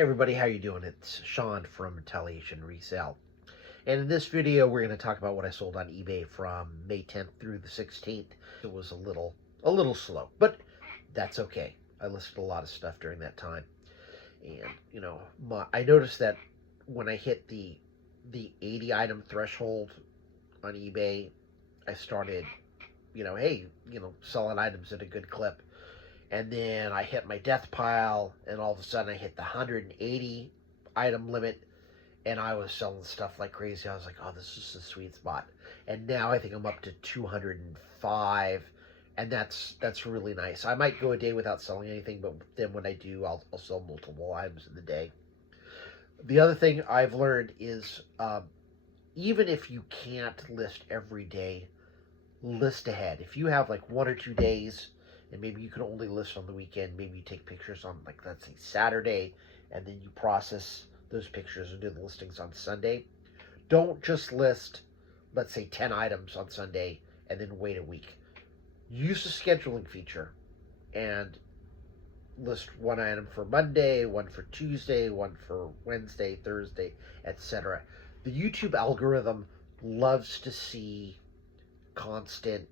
Hey everybody, how you doing? It's Sean from Retaliation Resale. And in this video, we're going to talk about what I sold on eBay from May 10th through the 16th. It was a little slow, but that's okay. I listed a lot of stuff during that time. And, I noticed that when I hit the 80 item threshold on eBay, I started, selling items at a good clip. And then I hit my death pile, and all of a sudden I hit the 180 item limit, and I was selling stuff like crazy. I was like, oh, this is the sweet spot. And now I think I'm up to 205, and that's really nice. I might go a day without selling anything, but then when I do, I'll sell multiple items in the day. The other thing I've learned is even if you can't list every day, list ahead. If you have like 1 or 2 days, and maybe you can only list on the weekend, maybe you take pictures on, like, let's say Saturday, and then you process those pictures and do the listings on Sunday. Don't just list, let's say, 10 items on Sunday and then wait a week. Use the scheduling feature and list one item for Monday, one for Tuesday, one for Wednesday, Thursday, etc. The YouTube algorithm loves to see constant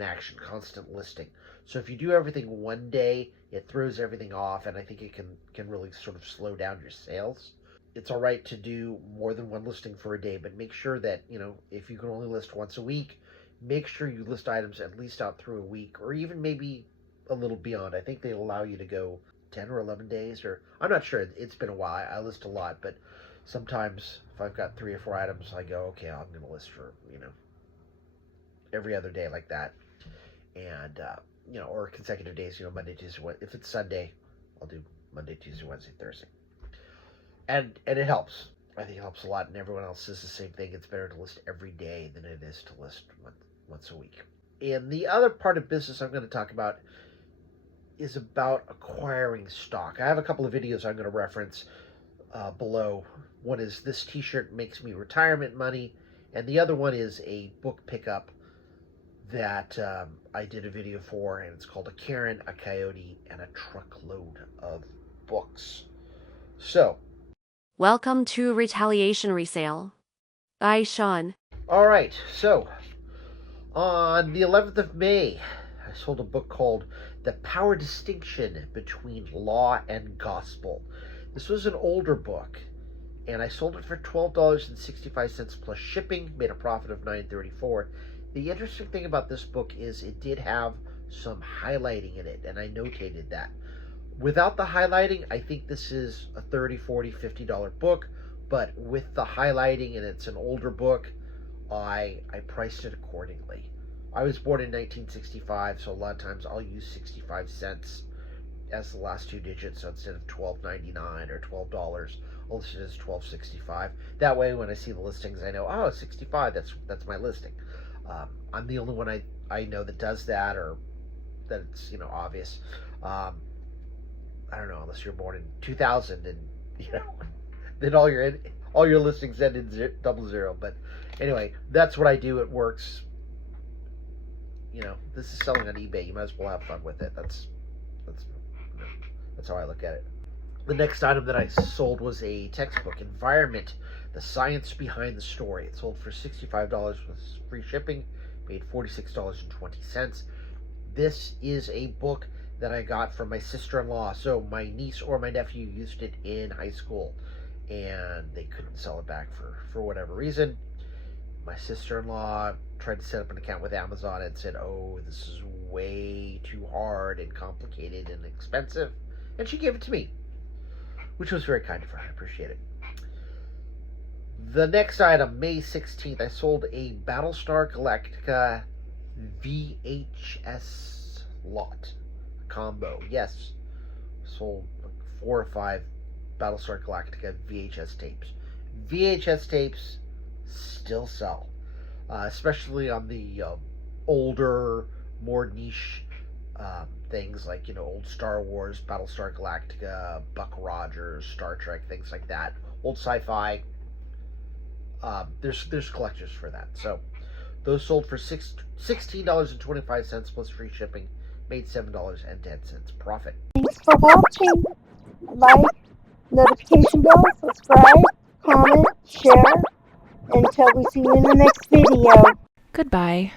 action, constant listing. So if you do everything one day, it throws everything off, and I think it can really sort of slow down your sales. It's all right to do more than one listing for a day, but make sure that, if you can only list once a week, make sure you list items at least out through a week, or even maybe a little beyond. I think they allow you to go 10 or 11 days, or I'm not sure. It's been a while. I list a lot, but sometimes if I've got 3 or 4 items, I go, okay, I'm going to list for, every other day like that. And, or consecutive days, Monday, Tuesday, Wednesday. If it's Sunday, I'll do Monday, Tuesday, Wednesday, Thursday. And it helps. I think it helps a lot, and everyone else says the same thing. It's better to list every day than it is to list once a week. And the other part of business I'm going to talk about is about acquiring stock. I have a couple of videos I'm going to reference below. One is this t-shirt makes me retirement money, and the other one is a book pickup that I did a video for, and it's called A Karen, a Coyote, and a Truckload of Books. So, welcome to Retaliation Resale. By Sean. All right, so on the 11th of May, I sold a book called The Power Distinction Between Law and Gospel. This was an older book, and I sold it for $12.65 plus shipping, made a profit of $9.34. The interesting thing about this book is it did have some highlighting in it, and I notated that. Without the highlighting, I think this is a $30, $40, $50 book, but with the highlighting, and it's an older book, I priced it accordingly. I was born in 1965, so a lot of times I'll use 65 cents as the last 2 digits, so instead of $12.99 or $12, I'll list it as $12.65. That way, when I see the listings, I know, oh, 65, that's my listing. I'm the only one I know that does that, or that it's obvious. I don't know, unless you're born in 2000 and then all your listings end in 00. But anyway, that's what I do. It works. This is selling on eBay. You might as well have fun with it. That's how I look at it. The next item that I sold was a textbook, Environment: The Science Behind the Story. It sold for $65 with free shipping, made $46.20. This is a book that I got from my sister-in-law. So my niece or my nephew used it in high school, and they couldn't sell it back for whatever reason. My sister-in-law tried to set up an account with Amazon and said, oh, this is way too hard and complicated and expensive, and she gave it to me, which was very kind of her. I appreciate it. The next item, May 16th, I sold a Battlestar Galactica VHS lot combo. Yes, sold like 4 or 5 Battlestar Galactica VHS tapes. VHS tapes still sell, especially on the older, more niche things like, old Star Wars, Battlestar Galactica, Buck Rogers, Star Trek, things like that. Old sci-fi. There's collectors for that. So those sold for $16.25 plus free shipping, made $7.10 profit. Thanks for watching. Like, notification bell, subscribe, comment, share. Until we see you in the next video. Goodbye.